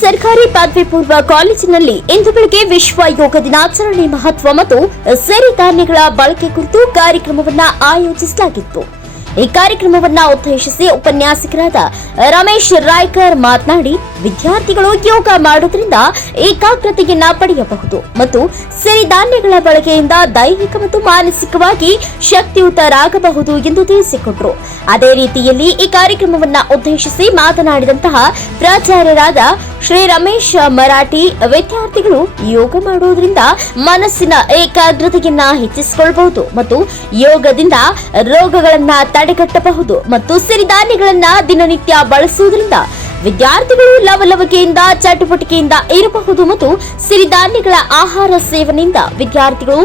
ಸರ್ಕಾರಿ ಪದವಿ ಪೂರ್ವ ಕಾಲೇಜಿನಲ್ಲಿ ಇಂದು ಬೆಳಗ್ಗೆ ವಿಶ್ವ ಯೋಗ ದಿನಾಚರಣೆ ಮಹತ್ವ ಮತ್ತು ಸಿರಿಧಾನ್ಯಗಳ ಬಳಕೆ ಕುರಿತು ಕಾರ್ಯಕ್ರಮವನ್ನು ಆಯೋಜಿಸಲಾಗಿತ್ತು. ಈ ಕಾರ್ಯಕ್ರಮವನ್ನ ಉದ್ದೇಶಿಸಿ ಉಪನ್ಯಾಸಕರಾದ ರಮೇಶ್ ರಾಯ್ಕರ್ ಮಾತನಾಡಿ, ವಿದ್ಯಾರ್ಥಿಗಳು ಯೋಗ ಮಾಡುವುದರಿಂದ ಏಕಾಗ್ರತೆಯನ್ನ ಪಡೆಯಬಹುದು ಮತ್ತು ಸಿರಿಧಾನ್ಯಗಳ ಬಳಕೆಯಿಂದ ದೈಹಿಕ ಮತ್ತು ಮಾನಸಿಕವಾಗಿ ಶಕ್ತಿಯುತರಾಗಬಹುದು ಎಂದು ತಿಳಿಸಿಕೊಟ್ರು. ಅದೇ ರೀತಿಯಲ್ಲಿ ಈ ಕಾರ್ಯಕ್ರಮವನ್ನ ಉದ್ದೇಶಿಸಿ ಮಾತನಾಡಿದಂತಹ ಪ್ರಾಚಾರ್ಯರಾದ ಶ್ರೀ ರಮೇಶ್ ಮರಾಠಿ ವಿದ್ಯಾರ್ಥಿಗಳು ಯೋಗ ಮಾಡುವುದರಿಂದ ಮನಸ್ಸಿನ ಏಕಾಗ್ರತೆಯನ್ನ ಹೆಚ್ಚಿಸಿಕೊಳ್ಳಬಹುದು ಮತ್ತು ಯೋಗದಿಂದ ರೋಗಗಳನ್ನ ತಡೆಗಟ್ಟಬಹುದು ಮತ್ತು ಸಿರಿಧಾನ್ಯಗಳನ್ನ ದಿನನಿತ್ಯ ಬಳಸುವುದರಿಂದ ವಿದ್ಯಾರ್ಥಿಗಳು ಲವಲವಿಕೆಯಿಂದ, ಚಟುವಟಿಕೆಯಿಂದ ಇರಬಹುದು ಮತ್ತು ಸಿರಿಧಾನ್ಯಗಳ ಆಹಾರ ಸೇವನೆಯಿಂದ ವಿದ್ಯಾರ್ಥಿಗಳು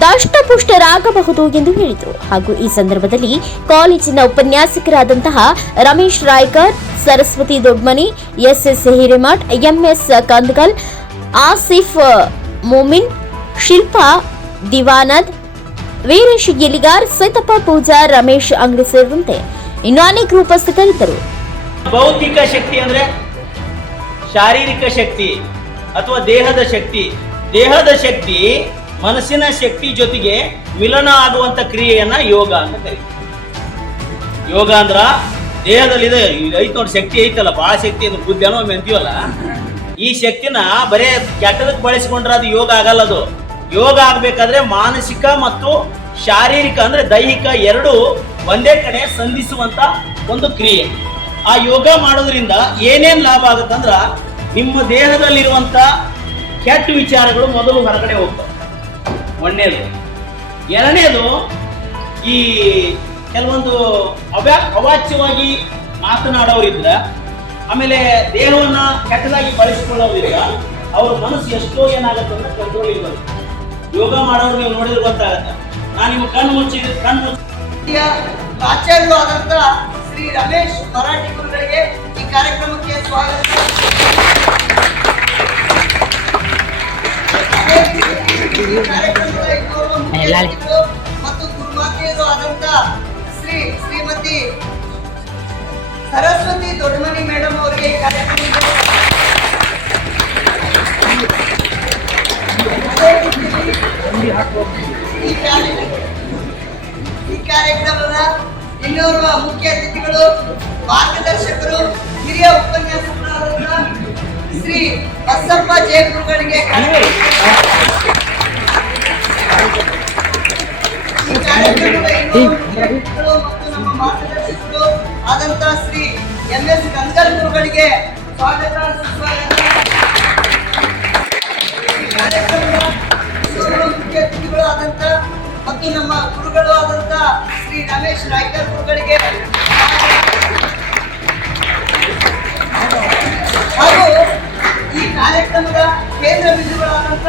ದಷ್ಟಪುಷ್ಟರಾಗಬಹುದು ಎಂದು ಹೇಳಿದರು. ಹಾಗೂ ಈ ಸಂದರ್ಭದಲ್ಲಿ ಕಾಲೇಜಿನ ಉಪನ್ಯಾಸಕರಾದಂತಹ ರಮೇಶ್ ರಾಯ್ಕರ್ ಸರಸ್ವತಿ ದೊಡ್ಮನಿ, ಎಸ್ಎಸ್ ಹಿರೇಮಠ್, ಎಂಎಸ್ ಕಂದಗಲ್, ಆಸಿಫ್ ಮೋಮಿನ್, ಶಿಲ್ಪಾ ದಿವಾನದ್, ವೀರೇಶ್ ಗಿಲಿಗಾರ್, ಸೈತಪ್ಪ ಪೂಜಾ, ರಮೇಶ್ ಅಂಗಡಿ ಸೇರಿದಂತೆ ಇನ್ನು ಅನೇಕರು ಉಪಸ್ಥಿತರಿದ್ದರು. ಭೌತಿಕ ಶಕ್ತಿ ಅಂದ್ರೆ ಶಾರೀರಿಕ ಶಕ್ತಿ ಅಥವಾ ದೇಹದ ಶಕ್ತಿ. ದೇಹದ ಶಕ್ತಿ ಮನಸ್ಸಿನ ಶಕ್ತಿ ಜೊತೆಗೆ ಮಿಲನ ಆಗುವಂತ ಕ್ರಿಯೆಯನ್ನ ಯೋಗ ಅಂತ ಕರೀತೀವಿ ಯೋಗ ಅಂದ್ರ ದೇಹದಲ್ಲಿದೆ. ಇದೆ ಐತ್ ನೋಡಿ ಶಕ್ತಿ ಐತಲ್ಲ, ಬಹಳ ಶಕ್ತಿ ಅದು. ಬುದ್ಧಿ ಅನ್ನೋ ಒಮ್ಮೆ ಅಂತೀವಲ್ಲ? ಈ ಶಕ್ತಿನ ಬರೇ ಕೆಟ್ಟದಕ್ಕೆ ಬಳಸಿಕೊಂಡ್ರೆ ಅದು ಯೋಗ ಆಗಲ್ಲ ಅದು. ಯೋಗ ಆಗ್ಬೇಕಾದ್ರೆ ಮಾನಸಿಕ ಮತ್ತು ಶಾರೀರಿಕ ಅಂದ್ರೆ ದೈಹಿಕ ಎರಡು ಒಂದೇ ಕಡೆ ಸಂಧಿಸುವಂತ ಒಂದು ಕ್ರಿಯೆ. ಆ ಯೋಗ ಮಾಡೋದ್ರಿಂದ ಏನೇನ್ ಲಾಭ ಆಗುತ್ತಂದ್ರ ನಿಮ್ಮ ದೇಹದಲ್ಲಿರುವಂತ ಕೆಟ್ಟ ವಿಚಾರಗಳು ಮೊದಲು ಹೊರಗಡೆ ಹೋಗ್ತವೆ. ಒಂದನೇದು ಎರಡನೇದು, ಈ ಕೆಲವೊಂದು ಅವ್ಯಾ ಅವಾಚ್ಯವಾಗಿ ಮಾತನಾಡೋರಿದ್ರ ಆಮೇಲೆ ದೇಹವನ್ನ ಕೆಟ್ಟದಾಗಿ ಬಳಸಿಕೊಳ್ಳೋದ್ರಿಂದ ಅವ್ರ ಮನಸ್ಸು ಎಷ್ಟೋ ಏನಾಗುತ್ತೆ ಅಂತ ಕಂಟ್ರೋಲ್ ಇರ್ಬೋದು ಯೋಗ ಮಾಡೋರು ನೀವು ನೋಡಿದ್ರೆ ಗೊತ್ತಾಗತ್ತೆ. ನಾನು ನಿಮ್ಗೆ ಕಣ್ಣು ಮುಚ್ಚಿ ಕಣ್ಣು ಮುಚ್ಚಿ. ಆಚಾರ್ಯರು ಆದಂತ ಶ್ರೀ ರಮೇಶ್ ಮರಾಠಿ ಗುರುಗಳಿಗೆ ಈ ಕಾರ್ಯಕ್ರಮಕ್ಕೆ ಸ್ವಾಗತ. ಕಾರ್ಯಕ್ರಮ ಕಾರ್ಯಕ್ರಮದ ಶ್ರೀಮತಿ ಸರಸ್ವತಿ ದೊಡ್ಡಮನಿ ಮೇಡಮ್ ಅವರಿಗೆ ಈ ಕಾರ್ಯಕ್ರಮದ ಇನ್ನೋರ್ವ ಮುಖ್ಯ ಅತಿಥಿಗಳು, ಮಾರ್ಗದರ್ಶಕರು, ಹಿರಿಯ ಉಪನ್ಯಾಸಕರಾದ ಶ್ರೀ ಬಸಪ್ಪ ಜಯಪುರಗಳಿಗೆ ಈ ಕಾರ್ಯಕ್ರಮದ ಇನ್ನೋರ್ವ ನಮ್ಮ ಮಾರ್ಗದರ್ಶಕರು ಆದಂತ ಶ್ರೀ ಎಂ ಎಸ್ ಗಂಗಲ್ ಗುರುಗಳಿಗೆ ಸ್ವಾಗತ, ಸುಸ್ವಾಗತ. ಮುಖ್ಯ ಆದಂತ ಮತ್ತು ನಮ್ಮ ಗುರುಗಳು ಆದಂತ ಶ್ರೀ ರಮೇಶ್ ರಾಯ್ಕರ್ ಗುರುಗಳಿಗೆ ಹಾಗೂ ಈ ಕಾರ್ಯಕ್ರಮದ ಕೇಂದ್ರ ಬಿಂದುಗಳಾದಂತ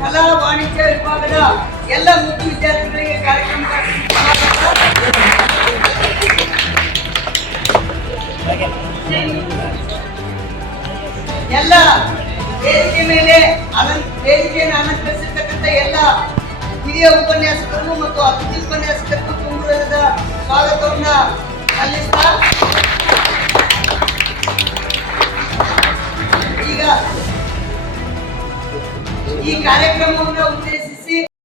ಕಲಾ ವಾಣಿಜ್ಯ ವಿಭಾಗದ ಎಲ್ಲ ಮುಖ್ಯ ವಿದ್ಯಾರ್ಥಿಗಳಿಗೆ ಎಲ್ಲ ವೇದಿಕೆ ಮೇಲೆ ಅನಂತ ವೇದಿಕೆಯನ್ನು ಅಲಂಕರಿಸಿರ್ತಕ್ಕಂಥ ಎಲ್ಲ ಹಿರಿಯ ಉಪನ್ಯಾಸಕರಿಗೂ ಮತ್ತು ಅತಿಥಿ ಉಪನ್ಯಾಸಕರಿಗೂ ತುಂಬುರದ ಸ್ವಾಗತವನ್ನ ಸಲ್ಲಿಸ್ತಾ ಈಗ ಈ ಕಾರ್ಯಕ್ರಮವನ್ನು ಉದ್ದೇಶಿಸಿ